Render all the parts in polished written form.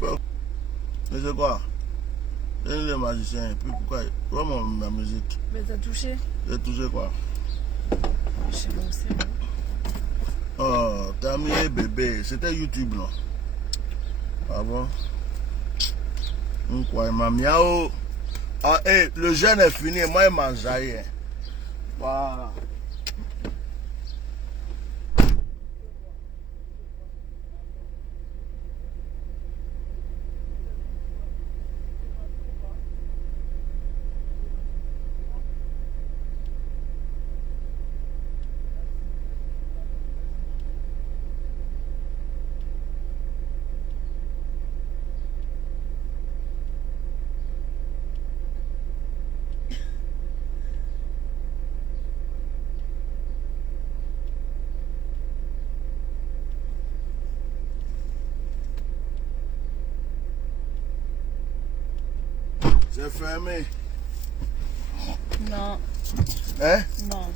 Mais c'est quoi? C'est le magicien. Et puis pourquoi? Pourquoi ma musique? Mais t'as touché? J'ai touché quoi? Je sais pas où c'est. Mais... Oh, t'as mis bébé. C'était YouTube, non? Ah bon? Quoi, ma miao. Ah, hey, le jeûne est fini. Moi, il m'a enjaillé. Voilà. C'est fermé. Non. Hein? Non.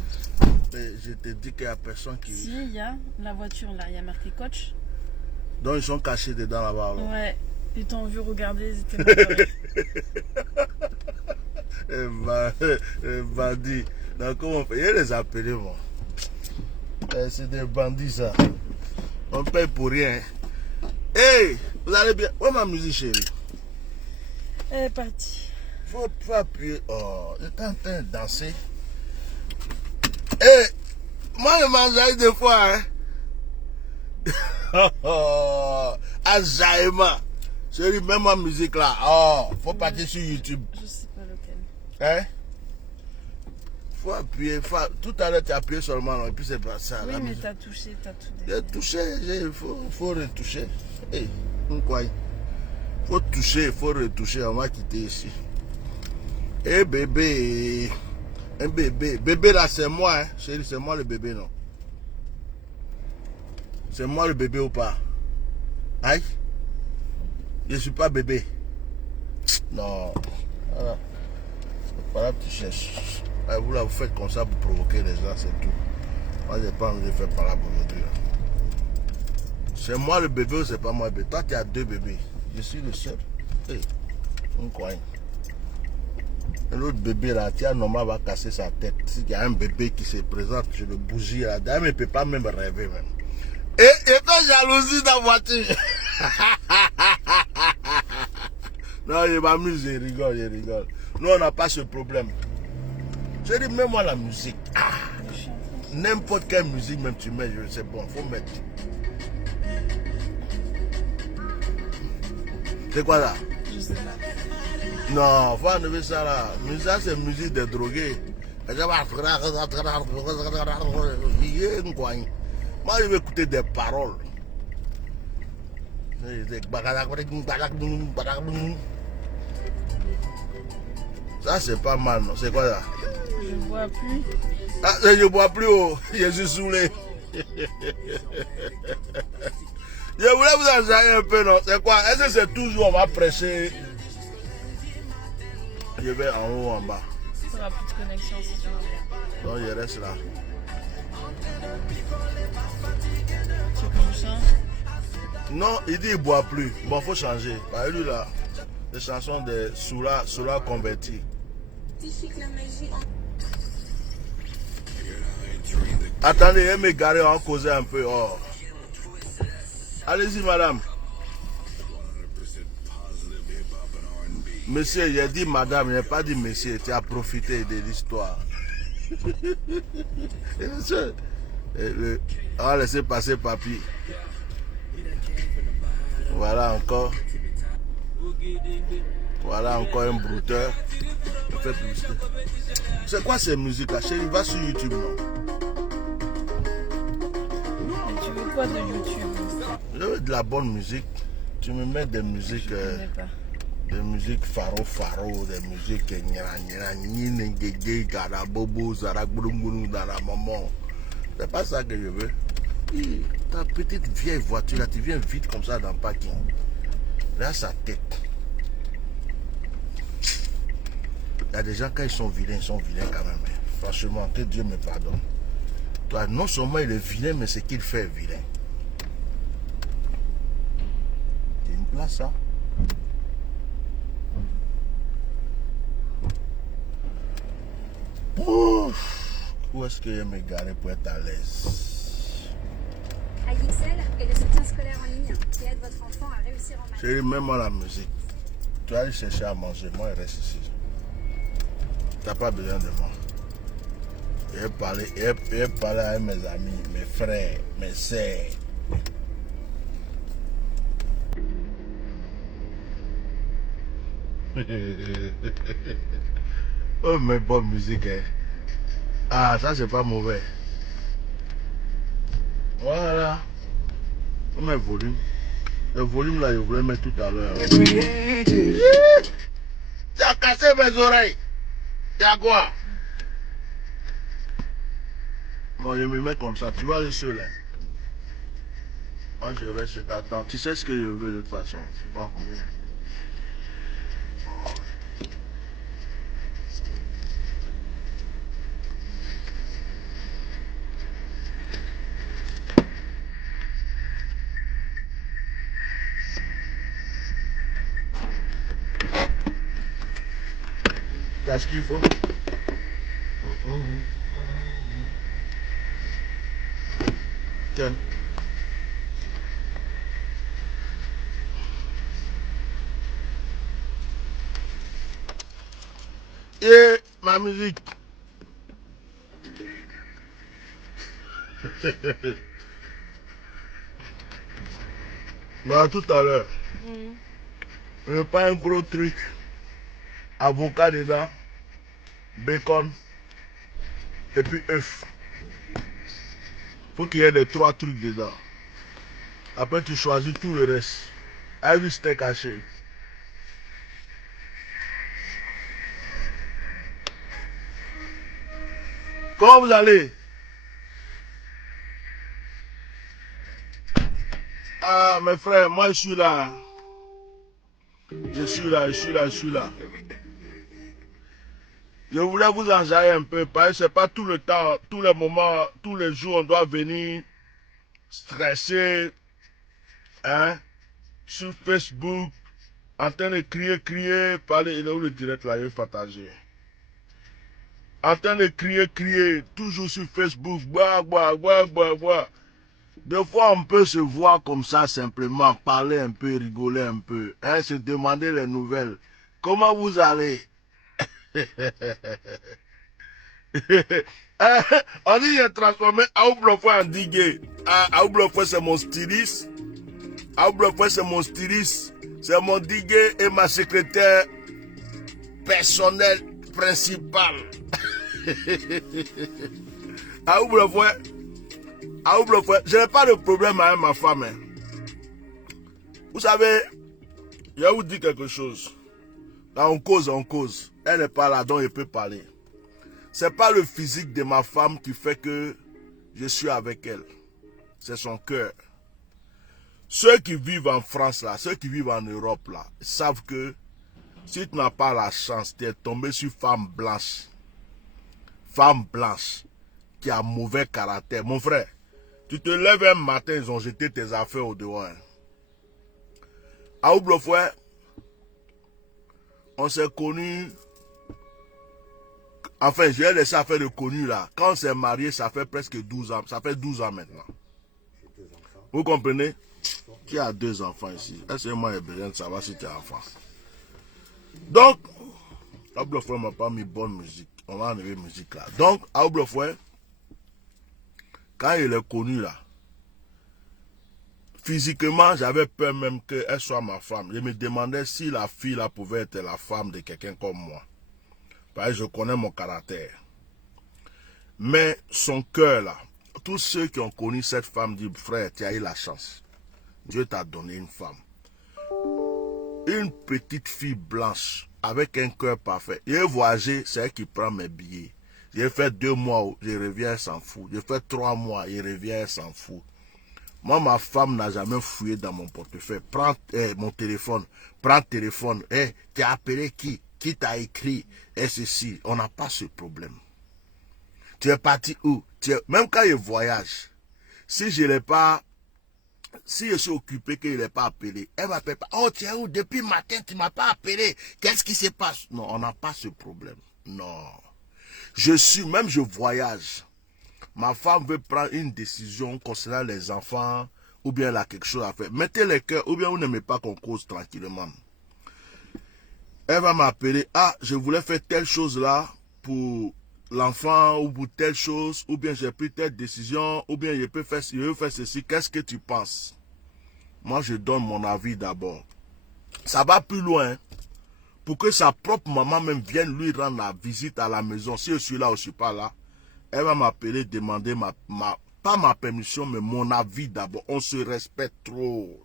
Et je te dis qu'il n'y a personne qui... Si, il y a la voiture là, il y a marqué coach. Donc ils sont cachés dedans là-bas alors. Ouais. Ils t'ont vu regarder, ils étaient Bandit. Donc comment on fait? Il les appeler moi. C'est des bandits ça. On paye pour rien. Hey, vous allez bien? Où est ma musique chérie? Elle est partie. Faut appuyer. Oh, j'étais en train de danser. Hey, moi je mange des fois. Hein? Azaïma. Chérie, même ma musique là. Oh, faut partir sur YouTube. Je sais pas lequel. Hein? Faut appuyer. Tout à l'heure, tu as appuyé seulement. Non, et puis c'est pas ça. Oui, la mais musique. t'as touché, t'as tout J'ai touché. Il faut retoucher. Hey, quoi? Faut toucher, il faut retoucher. On va quitter ici. Eh bébé. Un bébé. Bébé là, c'est moi. Hein? Chérie, c'est moi le bébé, non? C'est moi le bébé ou pas? Aïe. Je ne suis pas bébé. Non. Voilà. Voilà, tu cherches. Vous là, vous faites comme ça pour provoquer les gens, c'est tout. Moi, je n'ai pas envie de faire par là aujourd'hui. C'est moi le bébé ou c'est pas moi le bébé? Toi, tu as deux bébés. Je suis le seul. Hey, on croit. L'autre bébé là, tiens, normalement, va casser sa tête. S'il y a un bébé qui se présente, je le bougie là. D'ailleurs, il ne peut pas même rêver même. Et toi, jalousie dans la voiture. Non, je m'amuse, je rigole, je rigole. Nous, on n'a pas ce problème. Je dis, mets-moi la musique. Ah, n'importe quelle musique, même tu mets, c'est bon, faut mettre. C'est quoi là? Je sais pas. Non, faut enlever ça là. Ça, c'est musique de drogués. Moi, je vais écouter des paroles. Ça, c'est pas mal, non? C'est quoi ça? Je vois plus. Ah, je bois plus, oh. Je suis saoulé. Je voulais vous enjailler un peu, non? C'est quoi? Est-ce que c'est toujours on va prêcher? Je vais en haut, en bas. Tu n'auras plus de connexion si tu reviens. Donc, je reste là. Tu veux que je change? Non, il dit il ne boit plus. Bon, il faut changer. Bah, lui, là, les chansons de Soula converti. Attendez, elle me garé en causer un peu. Oh. Allez-y, madame. Monsieur, j'ai dit madame, je n'ai pas dit monsieur. Tu as profité de l'histoire. On va laisser passer papy. Voilà encore. Voilà encore un brouteur. C'est quoi ces musiques-là? Chérie, va sur YouTube, non? Mais tu veux quoi de YouTube? Je veux de la bonne musique. Tu me mets des musiques. Je connais pas. Des musiques faro, des musiques c'est pas ça que je veux. Ta petite vieille voiture là, tu viens vite comme ça dans le parking. Là, sa tête. Il y a des gens, quand ils sont vilains quand même. Franchement, que Dieu me pardonne. Toi, non seulement il est vilain, mais ce qu'il fait est vilain. C'est une place, ça. Ouf. Où est-ce que je vais me garer pour être à l'aise? AXL et le soutien scolaire en ligne qui aide votre enfant à réussir en maths. Chérie, mets-moi la musique. Tu vas aller chercher à manger, moi je reste ici. Tu n'as pas besoin de moi. Je vais parler avec mes amis, mes frères, mes sœurs. Oh, mais bonne musique, hein. Ah, ça c'est pas mauvais. Voilà. Mes volumes. Le volume là, je voulais mettre tout à l'heure. Tu as cassé mes oreilles. T'as quoi? Bon, je me mets comme ça. Tu vas aller seul. Hein. Moi, je reste. Attends, tu sais ce que je veux de toute façon. Bon. T'as ce qu'il faut? Tiens. Et ma musique. Bon, à tout à l'heure. Je pas un gros truc. Avocat dedans. Bacon. Et puis œuf. Faut qu'il y ait les 3 trucs dedans. Après, tu choisis tout le reste. Avec du steak haché. Comment vous allez? Ah, mes frères, moi je suis là. Je suis là, je suis là, je suis là. Je voulais vous enjailler un peu, parce que c'est pas tout le temps, tous les moments, tous les jours, on doit venir stresser, hein, sur Facebook, en train de crier, parler, il est où le direct là, il est partagé. En train de crier, toujours sur Facebook, boire. Des fois, on peut se voir comme ça, simplement, parler un peu, rigoler un peu, hein, se demander les nouvelles. Comment vous allez? On dit j'ai transformé Aoublofoué en digué. Aoublofoué c'est mon styliste. Aoublofoué c'est mon styliste. C'est mon digué et ma secrétaire personnelle principale. Aoublofoué, je n'ai pas de problème avec ma femme. Hein. Vous savez, je vais vous dire quelque chose. Là on cause. Elle n'est pas là, donc je peux parler. C'est pas le physique de ma femme qui fait que je suis avec elle. C'est son cœur. Ceux qui vivent en France, là, ceux qui vivent en Europe, là, savent que si tu n'as pas la chance, tu es tombé sur femme blanche, qui a mauvais caractère. Mon frère, tu te lèves un matin, ils ont jeté tes affaires au dehors. Hein. À Oublofoué, on s'est connus. Enfin, je vais laisser affaire de connu là. Quand on s'est marié, ça fait presque 12 ans. Ça fait 12 ans maintenant. Vous comprenez? Qui a 2 enfants ici? Est-ce que moi j'ai besoin de savoir si tu as enfant? Donc, Aoublofoué m'a pas mis bonne musique. On va enlever musique là. Donc, Aoublofoué, quand il est connu là, physiquement, j'avais peur même qu'elle soit ma femme. Je me demandais si la fille là pouvait être la femme de quelqu'un comme moi. Parce que je connais mon caractère. Mais son cœur là, tous ceux qui ont connu cette femme disent, frère, tu as eu la chance. Dieu t'a donné une femme. Une petite fille blanche avec un cœur parfait. J'ai voyagé, c'est elle qui prend mes billets. J'ai fait 2 mois, je reviens, elle s'en fout. J'ai fait 3 mois, je reviens, elle s'en fout. Moi, ma femme n'a jamais fouillé dans mon portefeuille. Prends mon téléphone, prends le téléphone. Tu as appelé qui? Qui t'a écrit? Et ceci, on n'a pas ce problème. Tu es parti où? Même quand je voyage, si je n'ai pas Si je suis occupé qu'il n'est pas appelé, elle va pas. Oh, tu es où depuis le matin, tu ne m'as pas appelé. Qu'est-ce qui se passe? Non, on n'a pas ce problème. Non. Même je voyage. Ma femme veut prendre une décision concernant les enfants, ou bien elle a quelque chose à faire. Mettez les cœurs, ou bien vous n'aimez pas qu'on cause tranquillement. Elle va m'appeler, ah, je voulais faire telle chose là pour l'enfant ou pour telle chose, ou bien j'ai pris telle décision, ou bien je veux faire ceci, qu'est-ce que tu penses? Moi, je donne mon avis d'abord. Ça va plus loin, pour que sa propre maman même vienne lui rendre la visite à la maison. Si je suis là ou je ne suis pas là, elle va m'appeler, demander pas ma permission, mais mon avis d'abord. On se respecte trop.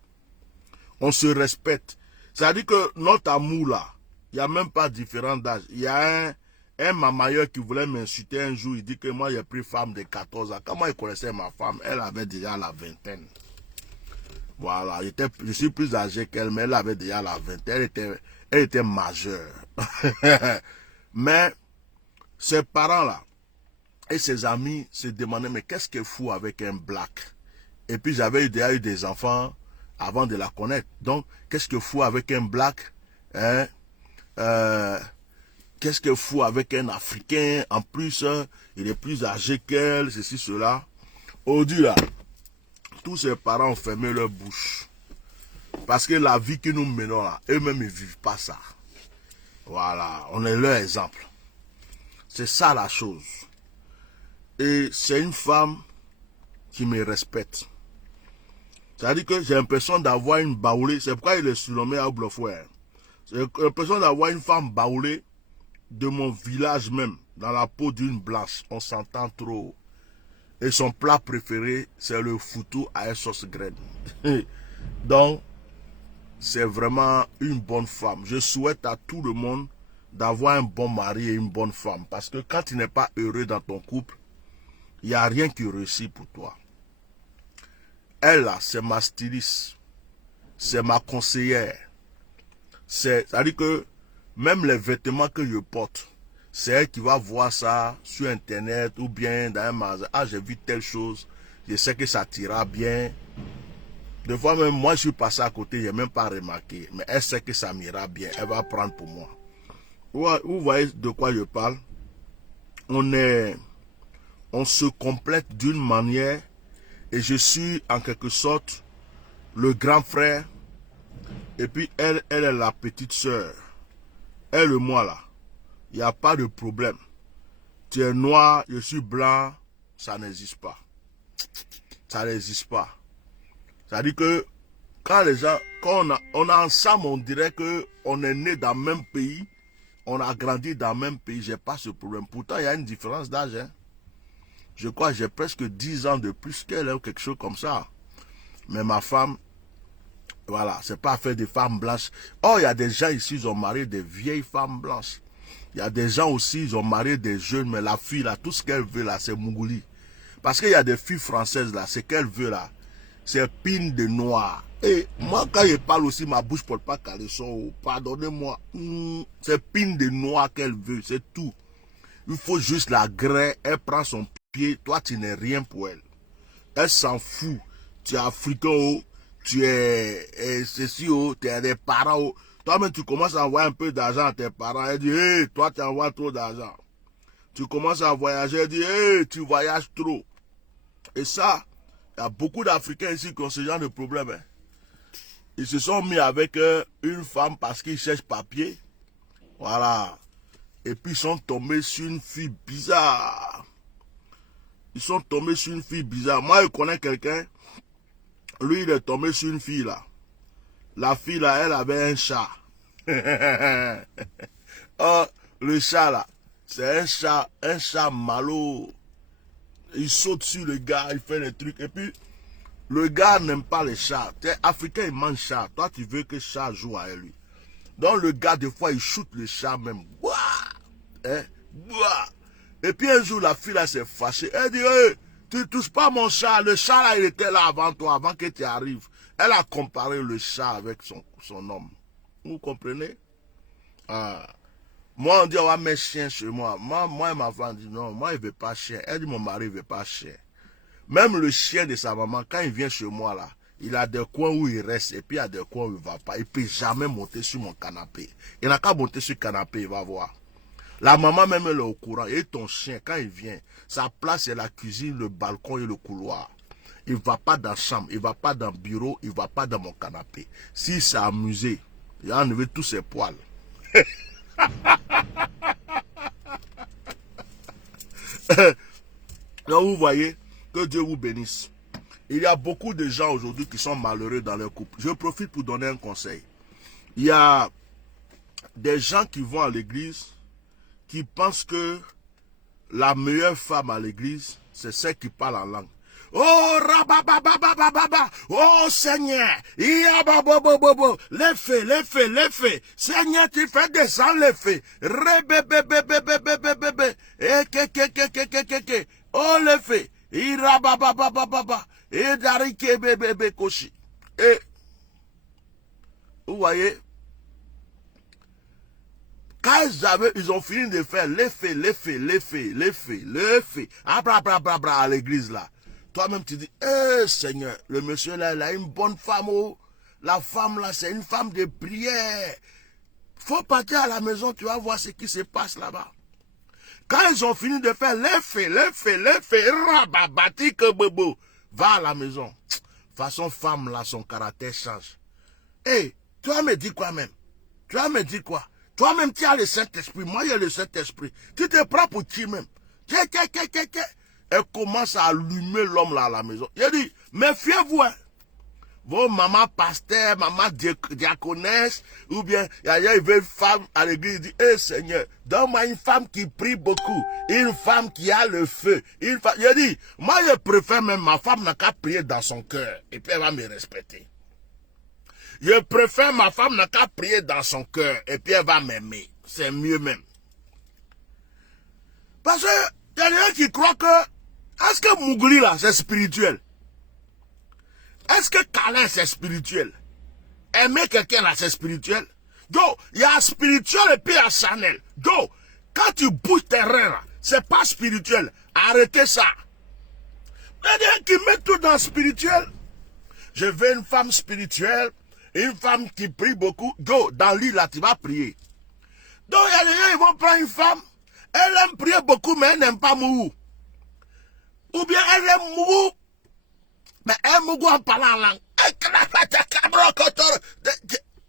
On se respecte. C'est-à-dire que notre amour là, il n'y a même pas différent d'âge. Il y a un mamailleur qui voulait m'insulter un jour, il dit que moi j'ai pris femme de 14 ans. Comment il connaissait ma femme? Elle avait déjà la vingtaine. Voilà, je suis plus âgé qu'elle, mais elle avait déjà la vingtaine. Elle était majeure. Mais ses parents là, et ses amis se demandaient, mais qu'est-ce qu'elle fout avec un black? Et puis j'avais déjà eu des enfants avant de la connaître. Donc, qu'est-ce qu'elle fout avec un black? Hein? Qu'est-ce qu'elle fout avec un Africain? En plus, il est plus âgé qu'elle, ceci, cela. Aujourd'hui là, tous ses parents ont fermé leur bouche. Parce que la vie que nous menons là, eux-mêmes ne vivent pas ça. Voilà, on est leur exemple. C'est ça la chose. Et c'est une femme qui me respecte. C'est-à-dire que j'ai l'impression d'avoir une baoulée. C'est pourquoi il est surnommé à Blofouer. J'ai l'impression d'avoir une femme baoulée de mon village même, dans la peau d'une blanche. On s'entend trop. Et son plat préféré, c'est le foutou à sauce graine. Donc, c'est vraiment une bonne femme. Je souhaite à tout le monde d'avoir un bon mari et une bonne femme. Parce que quand tu n'es pas heureux dans ton couple, il n'y a rien qui réussit pour toi. Elle là, c'est ma styliste. C'est ma conseillère. C'est-à-dire que même les vêtements que je porte, c'est elle qui va voir ça sur Internet ou bien dans un magasin. Ah, j'ai vu telle chose. Je sais que ça t'ira bien. Des fois même, moi, je suis passé à côté, je n'ai même pas remarqué. Mais elle sait que ça m'ira bien. Elle va prendre pour moi. Vous voyez de quoi je parle? On se complète d'une manière. Et je suis en quelque sorte le grand frère. Et puis elle est la petite sœur. Elle et moi là. Il n'y a pas de problème. Tu es noir, je suis blanc. Ça n'existe pas. Ça n'existe pas. C'est-à-dire que quand les gens, quand on a ensemble, on dirait qu'on est né dans le même pays. On a grandi dans le même pays. Je n'ai pas ce problème. Pourtant, il y a une différence d'âge. Hein. Je crois que j'ai presque 10 ans de plus qu'elle, ou quelque chose comme ça. Mais ma femme, voilà, c'est pas affaire des femmes blanches. Oh, il y a des gens ici, ils ont marié des vieilles femmes blanches. Il y a des gens aussi, ils ont marié des jeunes, mais la fille, là, tout ce qu'elle veut, là, c'est Mougouli. Parce qu'il y a des filles françaises, là, ce qu'elle veut, là, c'est pine de noir. Et moi, quand je parle aussi, ma bouche ne porte pas caleçon. Pardonnez-moi. C'est pine de noir qu'elle veut, c'est tout. Il faut juste la grêle, elle prend son pied, toi tu n'es rien pour elle. Elle s'en fout. Tu es africain, tu es ceci, tu es des parents. Toi-même tu commences à envoyer un peu d'argent à tes parents, elle dit, hey, toi tu envoies trop d'argent. Tu commences à voyager, elle dit, hey, tu voyages trop. Et ça, il y a beaucoup d'Africains ici qui ont ce genre de problème. Hein. Ils se sont mis avec une femme parce qu'ils cherchent papier. Voilà. Et puis ils sont tombés sur une fille bizarre. Ils sont tombés sur une fille bizarre. Moi, je connais quelqu'un. Lui, il est tombé sur une fille là. La fille là, elle avait un chat. Oh, le chat là, c'est un chat malo. Il saute sur le gars, il fait des trucs. Et puis, le gars n'aime pas les chats. T'es africain, il mange chat. Toi, tu veux que le chat joue avec lui. Donc, le gars, des fois, il shoot le chat même. Ouah! Hein? Ouah! Et puis, un jour, la fille, là, s'est fâchée. Elle dit, hey, tu touches pas mon chat. Le chat, là, il était là avant toi, avant que tu arrives. Elle a comparé le chat avec son homme. Vous comprenez? Ah. Moi, on dit, on va mettre chien chez moi. Moi et ma femme dit, non, moi, il ne veut pas chien. Elle dit, mon mari ne veut pas chien. Même le chien de sa maman, quand il vient chez moi, là, Il a des coins où il reste et puis il y a des coins où il ne va pas. Il ne peut jamais monter sur mon canapé. Il n'a qu'à monter sur le canapé, il va voir. La maman même elle est au courant. Et ton chien, quand il vient, sa place c'est la cuisine, le balcon et le couloir. Il ne va pas dans la chambre, il ne va pas dans le bureau, il ne va pas dans mon canapé. S'il s'est amusé, il a enlevé tous ses poils. Donc vous voyez, que Dieu vous bénisse. Il y a beaucoup de gens aujourd'hui qui sont malheureux dans leur couple. Je profite pour donner un conseil. Il y a des gens qui vont à l'église, qui pensent que la meilleure femme à l'église, c'est celle qui parle en langue. Oh, rababababababa, oh Seigneur, yababobobobo, les faits, Seigneur, tu fais descendre les faits, rebebebebebebebebe, oh les faits, irabababababa, et darike bebebe koshi. Et, vous voyez, quand ils ont fini de faire les faits, à l'église là, toi-même tu dis, Seigneur, le monsieur là, il a une bonne femme, oh. La femme là, c'est une femme de prière. Faut partir à la maison, tu vas voir ce qui se passe là-bas. Quand ils ont fini de faire les faits, rababati que bobo, va à la maison. Façon femme là, son caractère change. Hey, tu vas me dire quoi même? Tu vas me dire quoi? Toi-même, tu as le Saint-Esprit. Moi, il y a le Saint-Esprit. Tu te prends pour qui même? Elle commence à allumer l'homme là à la maison. Il dit, méfiez-vous. Hein. Vos mamans pasteurs, maman diaconesse, ou bien, il y a une femme à l'église, il dit, Seigneur, donne-moi une femme qui prie beaucoup, une femme qui a le feu. Il dit, moi, je préfère même ma femme n'a qu'à prier dans son cœur, et puis elle va me respecter. Je préfère ma femme n'a qu'à prier dans son cœur et puis elle va m'aimer. C'est mieux même. Parce que il y a des gens qui croient que est-ce que Mowgli là c'est spirituel? Est-ce que câlin c'est spirituel? Aimer quelqu'un là c'est spirituel? Donc, il y a spirituel et puis il y a charnel. Donc, quand tu bouges tes reins là, c'est pas spirituel. Arrêtez ça. Il y a des gens qui mettent tout dans spirituel. Je veux une femme spirituelle. Une femme qui prie beaucoup, go, dans l'île là, tu vas prier. Donc, il y a des gens, ils vont prendre une femme, elle aime prier beaucoup, mais elle n'aime pas Mougou. Ou bien elle aime Mougou, mais elle aime Mougou en parlant en langue.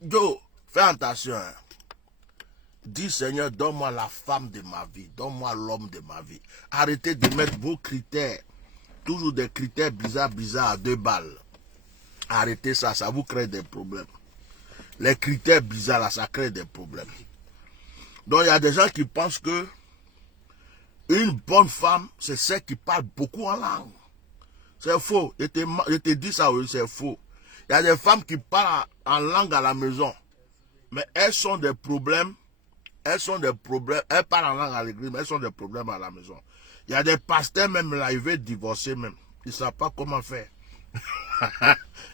Go, fais attention. Hein. Dis, Seigneur, donne-moi la femme de ma vie, donne-moi l'homme de ma vie. Arrêtez de mettre vos critères, toujours des critères bizarres à 2 balles. Arrêtez ça, ça vous crée des problèmes. Les critères bizarres là, ça crée des problèmes. Donc il y a des gens qui pensent que une bonne femme, c'est celle qui parle beaucoup en langue. C'est faux. Je te dis ça, oui, c'est faux. Il y a des femmes qui parlent en langue à la maison. Mais elles sont des problèmes. Elles parlent en langue à l'église, mais elles sont des problèmes à la maison. Il y a des pasteurs même là, ils veulent divorcer même. Ils ne savent pas comment faire.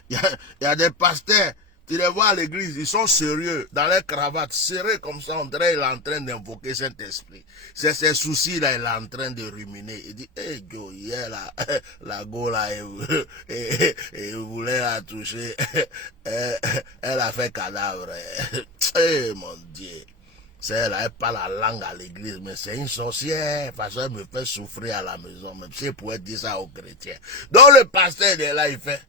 Il y a des pasteurs, tu les vois à l'église, ils sont sérieux, dans leurs cravates, serrés comme ça, on dirait qu'il est en train d'invoquer Saint-Esprit. C'est ses soucis là, il est en train de ruminer. Il dit, Joe, hier là, la go là, il voulait la toucher, elle a fait cadavre. Mon Dieu. Elle parle la langue à l'église, mais c'est une sorcière, parce qu'elle me fait souffrir à la maison, même si elle pourrait dire ça aux chrétiens. Donc le pasteur il est là, il fait,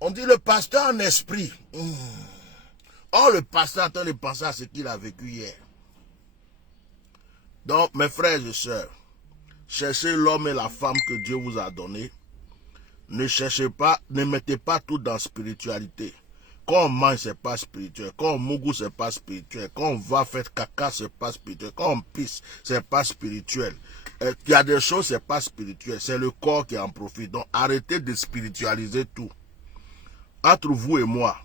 on dit le pasteur en esprit. Oh, le pasteur est en train de penser à ce qu'il a vécu hier. Donc mes frères et sœurs, cherchez l'homme et la femme que Dieu vous a donné. Ne cherchez pas, ne mettez pas tout dans la spiritualité. Quand on mange, c'est pas spirituel. Quand on mougou, c'est pas spirituel. Quand on va faire caca, c'est pas spirituel. Quand on pisse, c'est pas spirituel. Il y a des choses, c'est pas spirituel. C'est le corps qui en profite. Donc, arrêtez de spiritualiser tout. Entre vous et moi,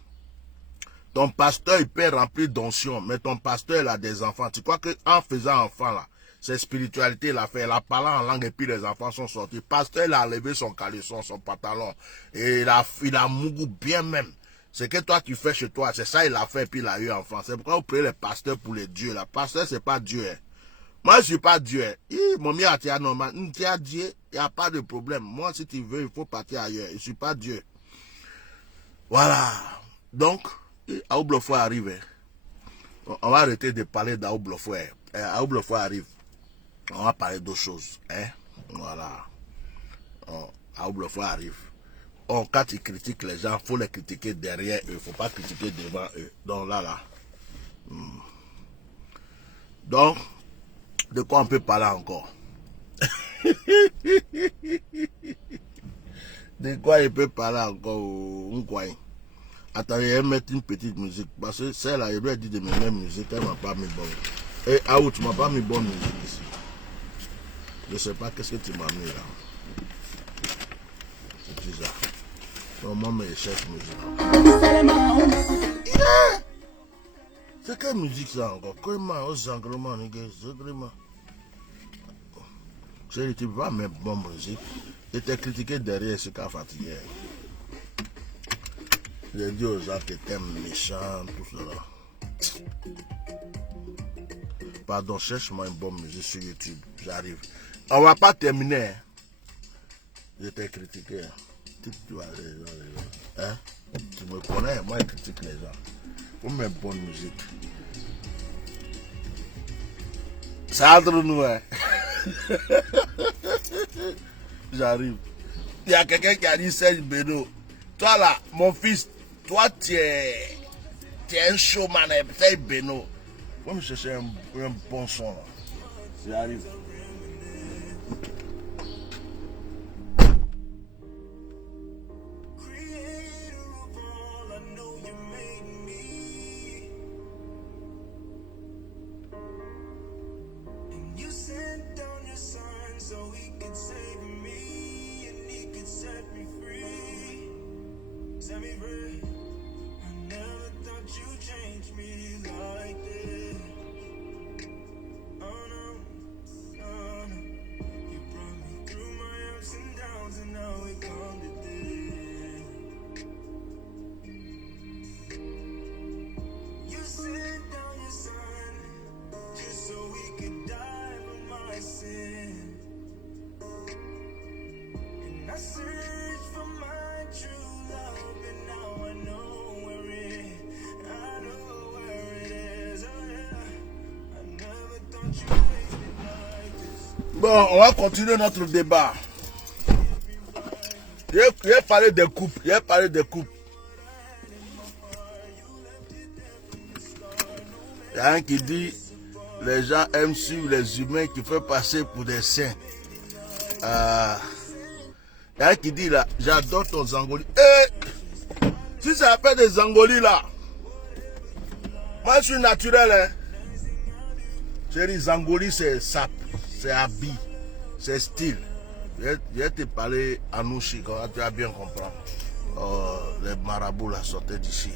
ton pasteur, il peut remplir d'onction, mais ton pasteur, il a des enfants. Tu crois qu'en faisant enfant, là, c'est spiritualité, il a fait. Il a parlé en langue et puis les enfants sont sortis. Le pasteur, il a levé son caleçon, son pantalon. Et il a mougou bien même. Ce que toi tu fais chez toi, c'est ça il a fait puis il a eu enfant. C'est pourquoi vous priez les pasteurs pour les dieux. La pasteur c'est pas Dieu. Hein. Moi je suis pas Dieu. Hein. Mon mien a normal. Tu as Dieu, il n'y a pas de problème. Moi si tu veux, il faut partir ailleurs. Je suis pas Dieu. Voilà. Donc, Aoublofo arrive. On va arrêter de parler d'Aoublofo. Aoublofo arrive. On va parler d'autres choses. Hein? Voilà. Aoublofo arrive. Quand ils critiquent les gens, il faut les critiquer derrière eux. Il ne faut pas critiquer devant eux. Donc là. Donc, de quoi on peut parler encore? De quoi il peut parler encore? Attendez, je vais mettre une petite musique. Parce que celle-là, je lui ai dit de me mettre musique. Elle ne m'a pas mis bonne. Et Aout, tu ne m'as pas mis bonne musique ici. Je ne sais pas qu'est-ce que tu m'as mis là. C'est bizarre. Normalement, mais je cherche musique. Yeah! C'est quelle musique ça encore? Comment on s'engrement, tu ne peux pas mettre bonne musique. Et t'es critiqué derrière ce qu'a fatigué. J'ai dit aux gens que t'es méchant, tout cela. Pardon, cherche-moi une bonne musique sur YouTube. J'arrive. On va pas terminer. Je t'ai critiqué. Hein? Tu me connais, moi je critique les gens. Pour mes bonnes musiques. Ça entre nous, hein? J'arrive. Il y a quelqu'un qui a dit Serge Beno. Toi là, mon fils, toi tu es un showman, Serge Beno. Faut me chercher un bon son là. J'arrive. Bon, on va continuer notre débat. J'ai parlé des couples. Il y a un qui dit les gens aiment suivre les humains qui font passer pour des saints. Il y a un qui dit là, j'adore ton Zangoli. Si ça appelle des Zangolis là, moi je suis naturel. Hein. J'ai dit Zangoli c'est sap, c'est habit, c'est style. Je vais te parler Anouchi, quand tu vas bien comprendre. Les marabouts là sortaient d'ici.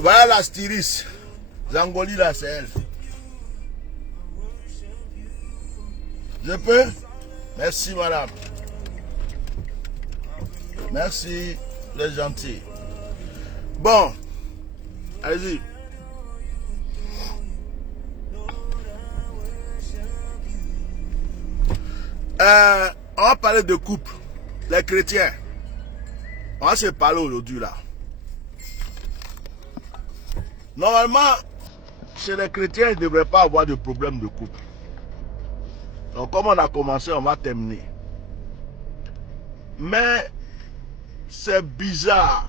Voilà la styliste. Zangoli là c'est elle. Je peux? Merci madame. Merci les gentils. Bon, allez-y. On va parler de couple. Les chrétiens. On va se parler aujourd'hui là. Normalement, chez les chrétiens, ils ne devraient pas avoir de problème de couple. Donc comme on a commencé, on va terminer. Mais c'est bizarre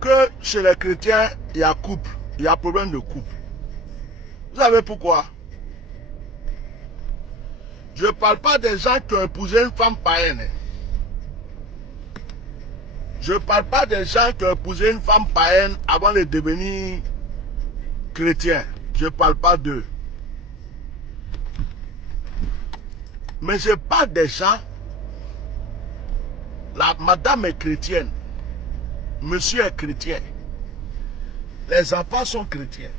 que chez les chrétiens, il y a couple, il y a problème de couple. Vous savez pourquoi? Je ne parle pas des gens qui ont épousé une femme païenne. Je ne parle pas des gens qui ont épousé une femme païenne avant de devenir chrétiens. Je ne parle pas d'eux. Mais je parle des gens. La madame est chrétienne. Monsieur est chrétien. Les enfants sont chrétiens.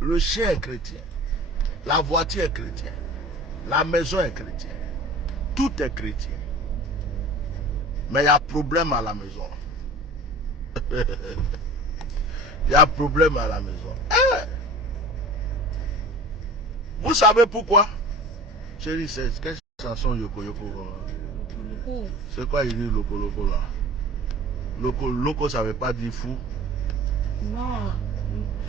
Le chien est chrétien. La voiture est chrétienne. La maison est chrétienne. Tout est chrétien. Mais il y a problème à la maison. Il y a problème à la maison. Vous savez pourquoi? Chérie, c'est quelle chanson Yoko Yoko? Loco. C'est quoi il dit loco là? Loco ça veut pas dire fou. Non,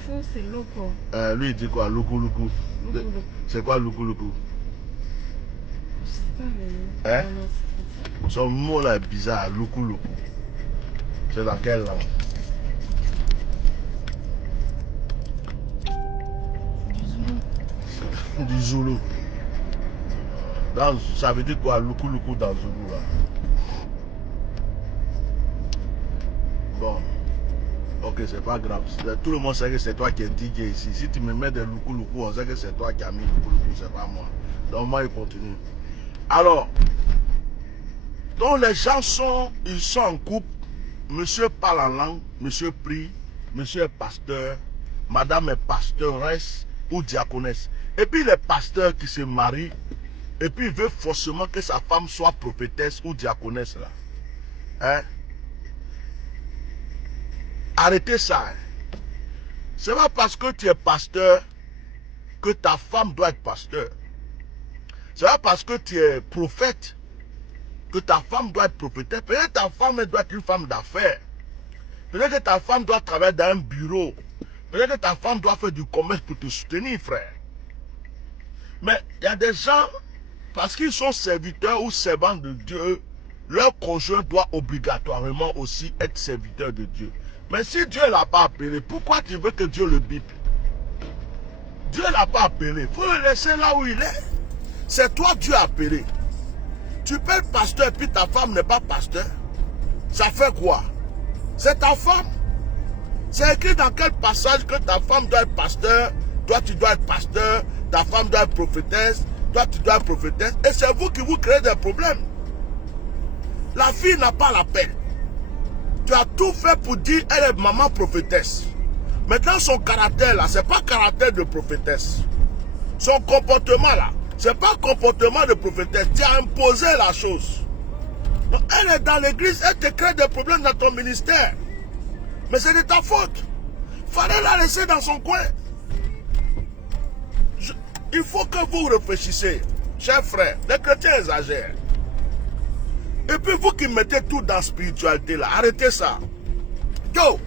fou c'est loco. Lui il dit quoi? Loco. C'est quoi loco? Je sais pas, mais. Hein? Non, c'est pas ça. Son mot là est bizarre, loco. C'est dans quelle langue? Du Zoulou. Du Zoulou. Ça veut dire quoi, loco dans Zoulou là? Bon. Ok, c'est pas grave. Tout le monde sait que c'est toi qui es DJ ici. Si tu me mets des loukou, on sait que c'est toi qui as mis loukou, c'est pas moi. Donc moi, il continue. Alors, donc les gens ils sont en couple. Monsieur parle en langue, monsieur prie, monsieur est pasteur, madame est pastoresse ou diaconesse. Et puis les pasteurs qui se marient, et puis il veut forcément que sa femme soit prophétesse ou diaconesse là. Hein? Arrêtez ça. Hein? C'est pas parce que tu es pasteur que ta femme doit être pasteur. C'est pas parce que tu es prophète que ta femme doit être prophétesse. Peut-être que ta femme doit être une femme d'affaires. Peut-être que ta femme doit travailler dans un bureau. Peut-être que ta femme doit faire du commerce pour te soutenir, frère. Mais il y a des gens, parce qu'ils sont serviteurs ou servants de Dieu, leur conjoint doit obligatoirement aussi être serviteur de Dieu. Mais si Dieu ne l'a pas appelé, pourquoi tu veux que Dieu le bipe? Dieu ne l'a pas appelé. Il faut le laisser là où il est. C'est toi Dieu a appelé. Tu peux être pasteur et puis ta femme n'est pas pasteur. Ça fait quoi? C'est ta femme. C'est écrit dans quel passage que ta femme doit être pasteur, toi tu dois être pasteur, ta femme doit être prophétesse, toi tu dois être prophétesse. Et c'est vous qui vous créez des problèmes. La fille n'a pas l'appel. Tu as tout fait pour dire elle est maman prophétesse. Maintenant son caractère là, c'est pas caractère de prophétesse. Son comportement là, c'est pas comportement de prophétesse. Tu as imposé la chose. Donc, elle est dans l'église, elle te crée des problèmes dans ton ministère. Mais c'est de ta faute. Fallait la laisser dans son coin. Il faut que vous réfléchissiez, chers frères. Les chrétiens exagèrent. Et puis vous qui mettez tout dans la spiritualité là, arrêtez ça. Yo,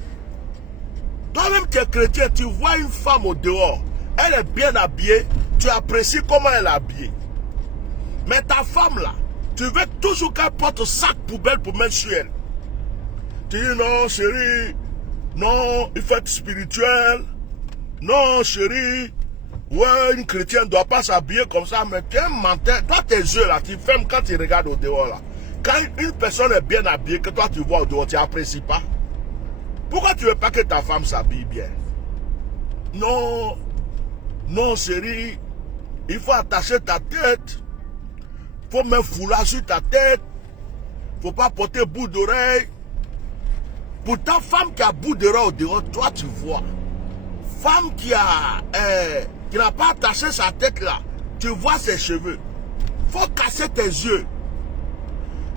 toi-même qui es chrétien, tu vois une femme au dehors, elle est bien habillée, tu apprécies comment elle est habillée. Mais ta femme là, tu veux toujours qu'elle porte un sac poubelle pour mettre sur elle. Tu dis non chérie, non, il faut être spirituel. Non chérie, ouais, une chrétienne ne doit pas s'habiller comme ça, mais tu es un menteur. Toi tes yeux là, tu fermes quand tu regardes au dehors là. Quand une personne est bien habillée, que toi tu vois au dehors, tu n'apprécies pas. Pourquoi tu ne veux pas que ta femme s'habille bien? Non, non chérie, il faut attacher ta tête. Il faut mettre foulard sur ta tête. Il ne faut pas porter bout d'oreille. Pour ta femme qui a bout d'oreille au dehors, toi tu vois. Femme qui n'a pas attaché sa tête là, tu vois ses cheveux. Il faut casser tes yeux.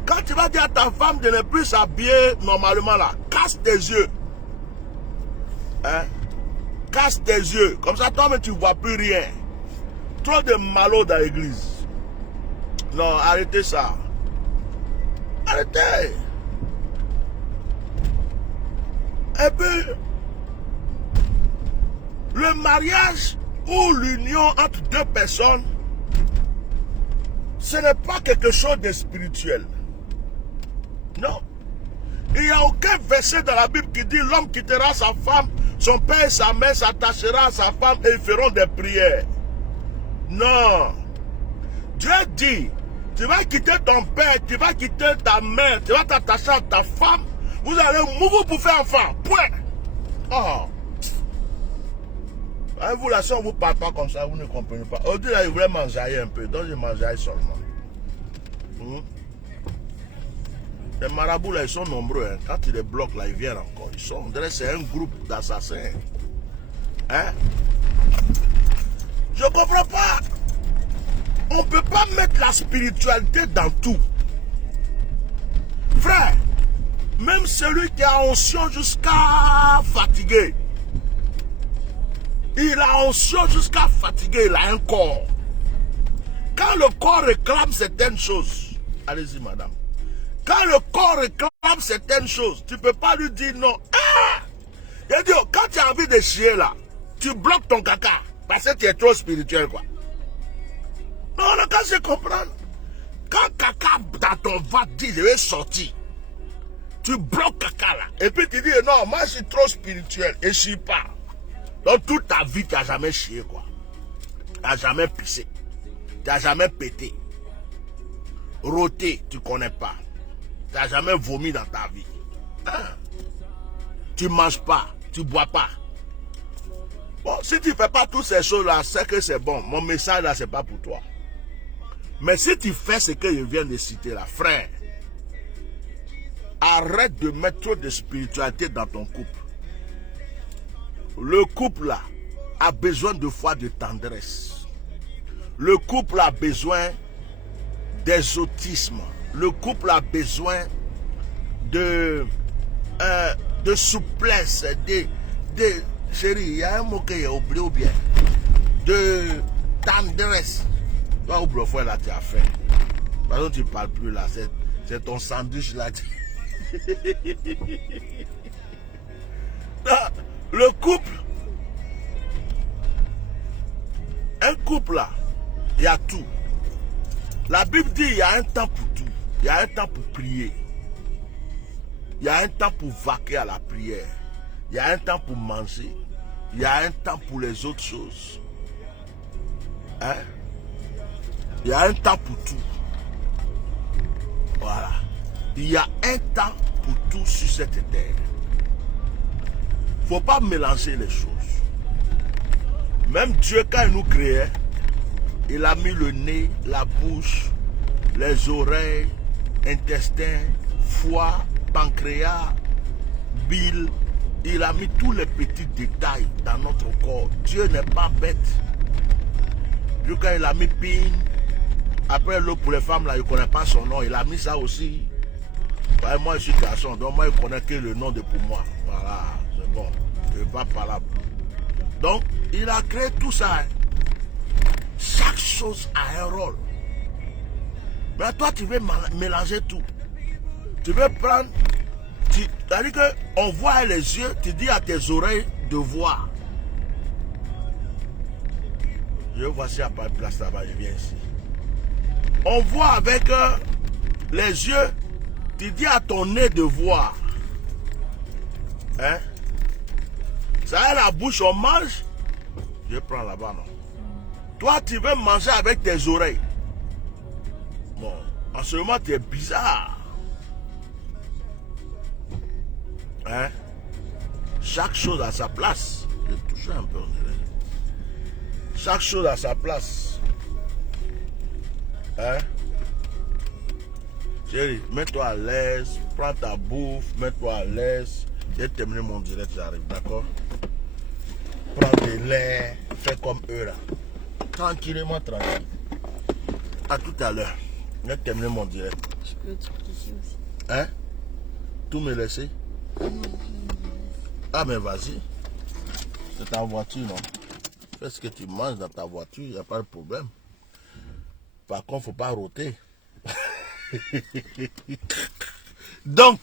Quand tu vas dire à ta femme de ne plus s'habiller normalement là, casse tes yeux. Hein? Casse tes yeux. Comme ça, toi-même, tu ne vois plus rien. Trop de malheur dans l'église. Non, arrêtez ça. Arrêtez. Et puis, le mariage ou l'union entre deux personnes, ce n'est pas quelque chose de spirituel. Non. Il n'y a aucun verset dans la Bible qui dit l'homme quittera sa femme, son père et sa mère s'attachera à sa femme et ils feront des prières. Non. Dieu dit, tu vas quitter ton père, tu vas quitter ta mère, tu vas t'attacher à ta femme, vous allez mourir pour faire enfant. Point. Oh. Vous là, si on ne vous parle pas comme ça, vous ne comprenez pas. Aujourd'hui, là, il voulait manger un peu, donc je mangeais seulement. Les marabouts là, ils sont nombreux. Hein. Quand ils les bloquent là, ils viennent encore. C'est un groupe d'assassins. Hein? Je ne comprends pas. On ne peut pas mettre la spiritualité dans tout. Frère, même celui qui a onction jusqu'à fatiguer, il a onction jusqu'à fatiguer, il a un corps. Quand le corps réclame certaines choses, allez-y madame, Quand le corps réclame certaines choses, tu ne peux pas lui dire non. Ah! Il dit, quand tu as envie de chier là, tu bloques ton caca. Parce que tu es trop spirituel, quoi. Non, le gars, c'est comprendre. Quand caca dans ton ventre dit, je vais sortir, tu bloques caca là. Et puis tu dis, non, moi je suis trop spirituel et je suis pas. Donc toute ta vie, tu n'as jamais chié, quoi. Tu n'as jamais pissé. Tu n'as jamais pété. Roté, tu ne connais pas. Tu n'as jamais vomi dans ta vie. Hein? Tu ne manges pas, tu ne bois pas. Bon, si tu ne fais pas toutes ces choses-là, c'est que c'est bon. Mon message là, ce n'est pas pour toi. Mais si tu fais ce que je viens de citer là, frère, arrête de mettre trop de spiritualité dans ton couple. Le couple là a besoin de foi, de tendresse. Le couple a besoin d'exotisme. Le couple a besoin de souplesse, chérie, il y a un mot que j'ai oublié ou bien, de tendresse. Toi, oublie le frère là, tu as fait. Par exemple, tu ne parles plus là, c'est ton sandwich là. Le couple, un couple là, il y a tout. La Bible dit il y a un temps pour tout. Il y a un temps pour prier. Il y a un temps pour vaquer à la prière. Il y a un temps pour manger. Il y a un temps pour les autres choses. Hein? Il y a un temps pour tout. Voilà. Il y a un temps pour tout sur cette terre. Il ne faut pas mélanger les choses. Même Dieu, quand il nous créait, il a mis le nez, la bouche, les oreilles, intestin, foie, pancréas, bile. Il a mis tous les petits détails dans notre corps. Dieu n'est pas bête. Dieu, quand il a mis pin, après l'autre pour les femmes, là, il ne connaît pas son nom. Il a mis ça aussi. Ouais, moi, je suis garçon, donc moi, il ne connaît que le nom de pour moi. Voilà, c'est bon. Je ne vais pas parler. Donc, il a créé tout ça. Chaque chose a un rôle. Mais toi, tu veux mélanger tout. Tu veux prendre... C'est-à-dire qu'on voit les yeux, tu dis à tes oreilles de voir. Je vois si il n'y a pas de place là-bas, je viens ici. On voit avec les yeux, tu dis à ton nez de voir. Hein? Ça a la bouche, on mange. Je prends là-bas, non. Toi, tu veux manger avec tes oreilles. Bon, en ce moment, tu es bizarre. Hein? Chaque chose a sa place. Je vais toucher un peu, on dirait. Chaque chose a sa place. Hein? Chérie, mets-toi à l'aise, prends ta bouffe, mets-toi à l'aise. J'ai terminé mon direct, j'arrive, d'accord? Prends des laits, fais comme eux là. Tranquillement, tranquille. À tout à l'heure. J'ai terminé mon direct. Je peux tout ici aussi. Hein? Tout me laisser? Ah, mais vas-y. C'est ta voiture, non? Fais ce que tu manges dans ta voiture, il n'y a pas de problème. Par contre, il ne faut pas rôter. Donc,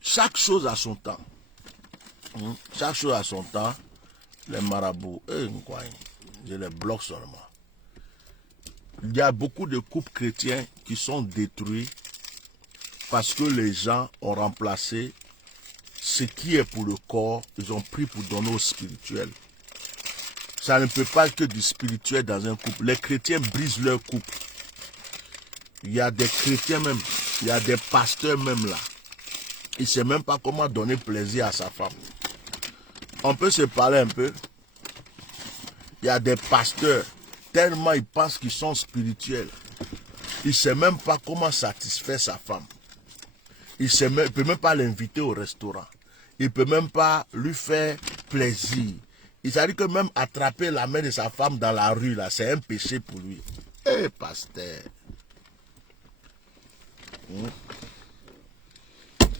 chaque chose a son temps. Chaque chose a son temps. Les marabouts, je les bloque seulement. Il y a beaucoup de couples chrétiens qui sont détruits parce que les gens ont remplacé ce qui est pour le corps, ils ont pris pour donner au spirituel. Ça ne peut pas être que du spirituel dans un couple. Les chrétiens brisent leur couple. Il y a des chrétiens même, il y a des pasteurs même là. Il ne sait même pas comment donner plaisir à sa femme. On peut se parler un peu. Il y a des pasteurs, tellement ils pensent qu'ils sont spirituels. Il ne sait même pas comment satisfaire sa femme. Il ne peut même pas l'inviter au restaurant. Il ne peut même pas lui faire plaisir. Il s'est dit que même attraper la main de sa femme dans la rue, là, c'est un péché pour lui. Eh, pasteur.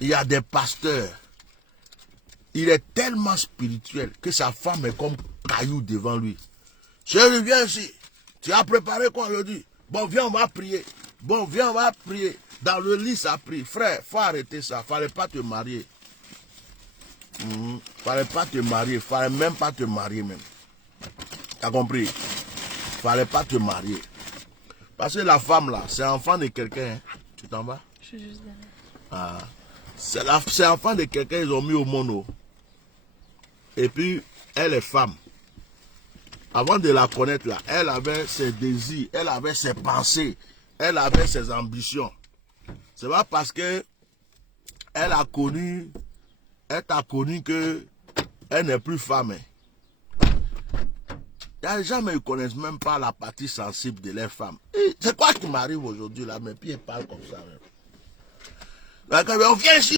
Il y a des pasteurs. Il est tellement spirituel que sa femme est comme caillou devant lui. Chérie, viens ici. Tu as préparé quoi aujourd'hui? Bon, viens, on va prier. Bon, viens, on va prier. Dans le lit, ça prie. Frère, faut arrêter ça. Fallait pas te marier. Fallait pas te marier. Fallait même pas te marier même. T'as compris? Fallait pas te marier. Parce que la femme là, c'est enfant de quelqu'un. Hein. Tu t'en vas? Je suis juste derrière. Ah. C'est enfant de quelqu'un, ils ont mis au monde. Et puis, elle est femme. Avant de la connaître là, elle avait ses désirs, elle avait ses pensées, elle avait ses ambitions. C'est pas parce que elle t'a connu que elle n'est plus femme. Il y a des gens qui ne connaissent même pas la partie sensible de leur femme. C'est quoi qui m'arrive aujourd'hui là, mes pieds parlent comme ça. Même. On vient ici.